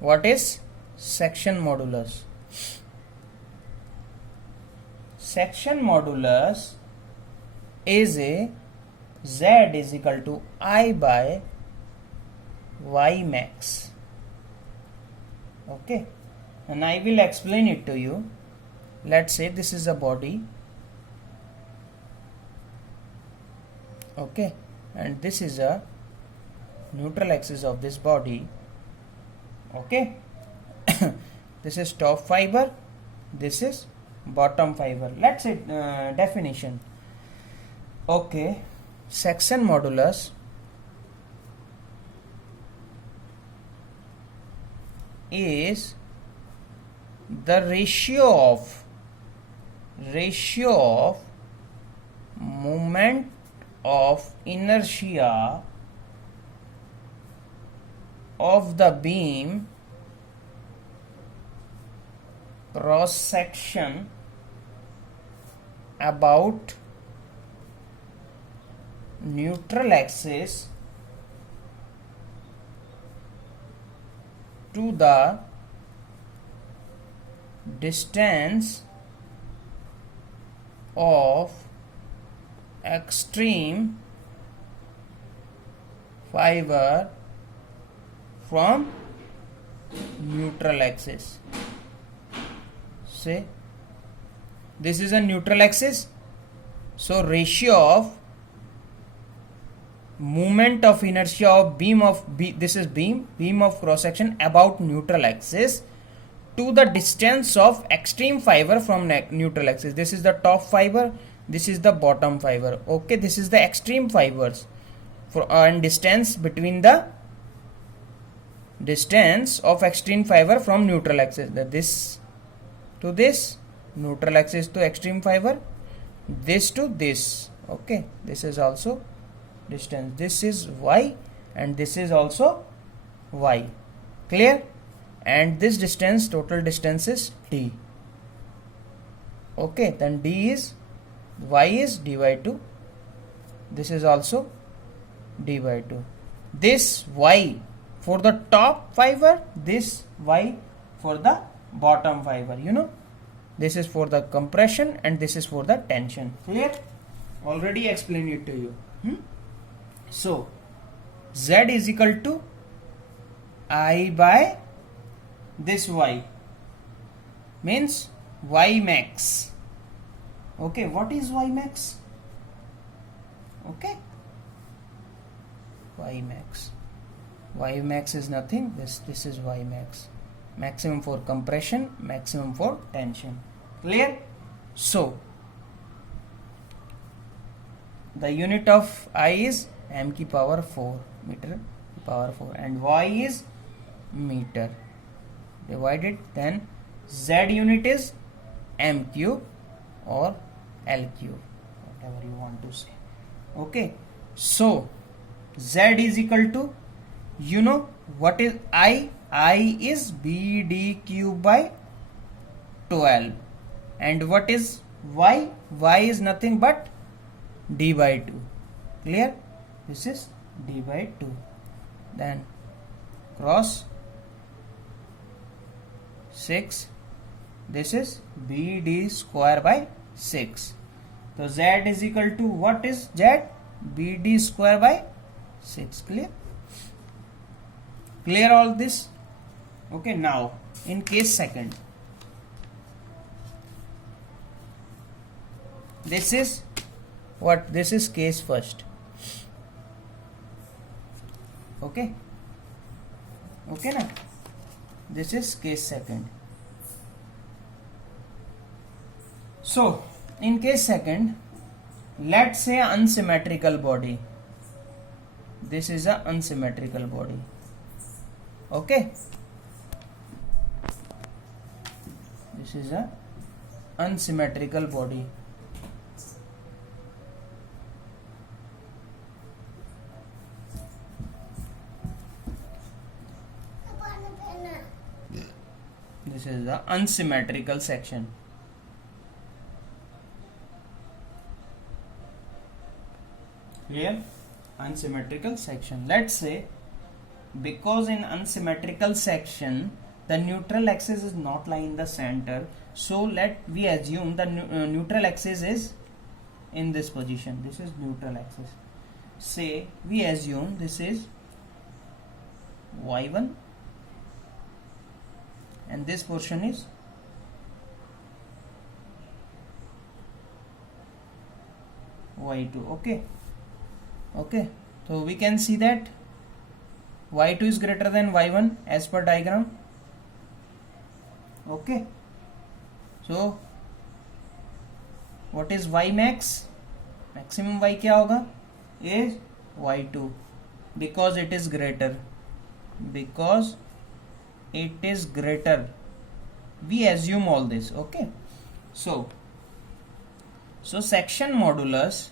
What is section modulus? Section modulus is a Z is equal to I by Y max. Okay, and I will explain it to you. Let's say this is a body. Okay, and this is a neutral axis of this body. Okay, this is top fiber, this is bottom fiber. Let's say definition. Okay, section modulus is the ratio of moment of inertia of the beam cross section about neutral axis to the distance of extreme fiber from neutral axis. Say this is a neutral axis, so ratio of moment of inertia of beam of this is beam of cross section about neutral axis to the distance of extreme fiber from neutral axis. This is the top fiber, this is the bottom fiber. Okay, this is the extreme fibers for and distance between the distance of extreme fiber from neutral axis. This to this, neutral axis to extreme fiber, this to this. Okay, this is also distance. This is y and this is also y. Clear? And this distance, total distance is d. Okay, then d is y is d by 2. This is also d by 2. This y for the top fiber, this y for the bottom fiber. You know, this is for the compression and this is for the tension. Clear? Already explained it to you. So z is equal to I by this y, means y max. Okay, what is y max? Okay, y max is nothing. This is y max, maximum for compression, maximum for tension. Clear? So the unit of I is m ki power 4, meter power 4, and y is meter. Divided, then z unit is m cube or l cube, whatever you want to say. Okay, so z is equal to, you know what is I is bd cube by 12, and what is y is nothing but d by 2. Clear? This is d by 2. Then cross 6, this is bd square by 6. So z is equal to, what is z? bd square by 6. Clear? Clear all this? Okay, now in case second, this is what? This is case first. Okay, okay na? This is case second. So in case second, let's say unsymmetrical body. This is a unsymmetrical body. Okay, this is a unsymmetrical body. This is the unsymmetrical section. Clear? Unsymmetrical section. Let's say because in unsymmetrical section the neutral axis is not lying in the center, so let we assume the neutral axis is in this position. This is neutral axis. Say we assume this is y1 and this portion is y2. Okay, so we can see that y2 is greater than y1 as per diagram. Okay, so what is y max? Maximum y क्या होगा? Is y2 because it is greater. Because it is greater. We assume all this. Okay, so section modulus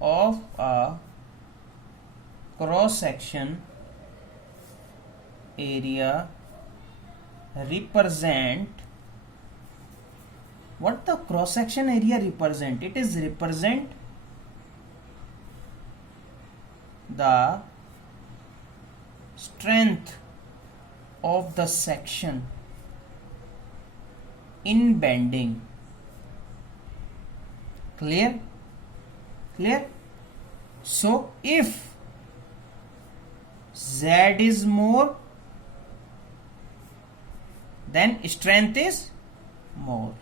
of a cross section area represent what the cross section area represent. It is represent the strength of the section in bending. Clear? So if Z is more, then strength is more.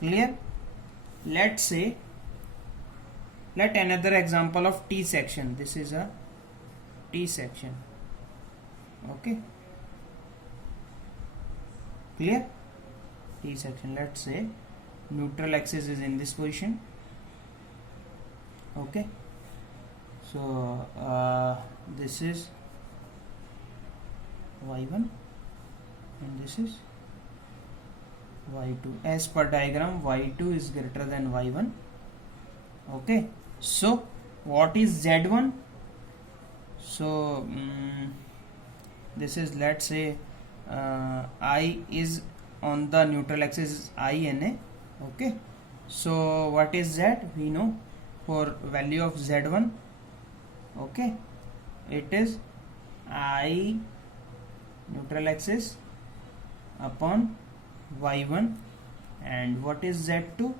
Clear? Let's say, let another example of T section. This is a T section. Okay, clear? T section. Let's say neutral axis is in this position. Okay, so this is y1 and this is y2. As per diagram, y2 is greater than y1. Okay, so what is z1? So this is, let's say I is on the neutral axis is I and A. Okay, so what is Z? We know for value of Z1. Okay, it is I neutral axis upon y1. And what is Z2?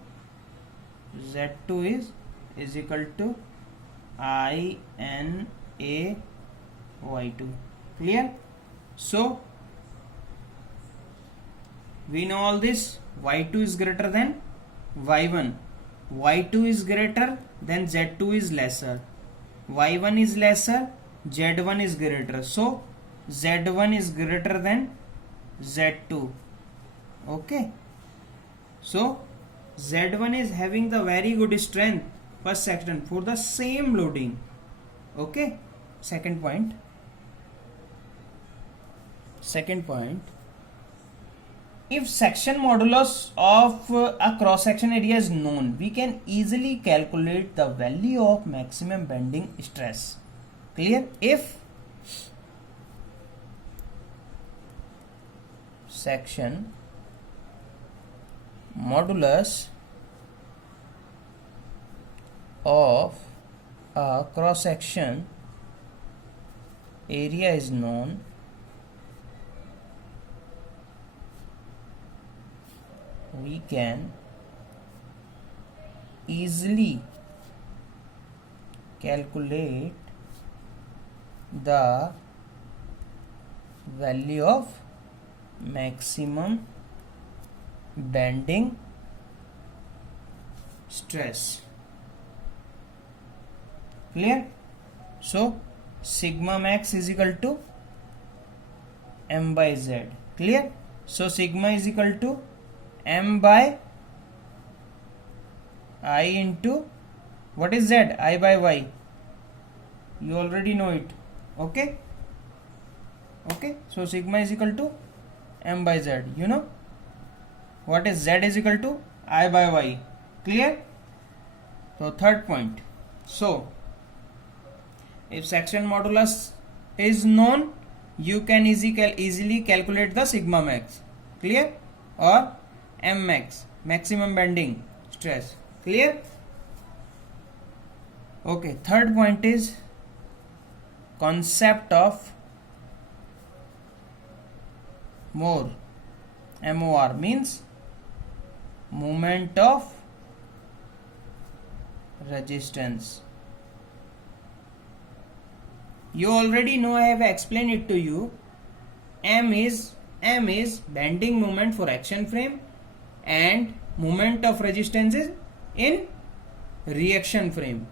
Z2 is equal to I N A y2. Clear? So we know all this. y2 is greater than y1. y2 is greater then z2 is lesser. y1 is lesser, z1 is greater. So z1 is greater than z2. Okay, so z1 is having the very good strength first section for the same loading. Okay, second point, if section modulus of a cross section area is known, we can easily calculate the value of maximum bending stress. Clear? If section modulus of a cross section area is known, we can easily calculate the value of maximum bending stress. Clear? So sigma max is equal to m by z. Clear? So sigma is equal to m by I into what is z? I by y. You already know it. Okay, so sigma is equal to m by z. You know what is z is equal to I by y. Clear? So third point, so if section modulus is known, you can easily calculate the sigma max. Clear? Or m max, maximum bending stress. Clear? Okay, third point is concept of MOR. MOR means moment of resistance. You already know, I have explained it to you. M is bending moment for action frame and moment of resistance is in reaction frame.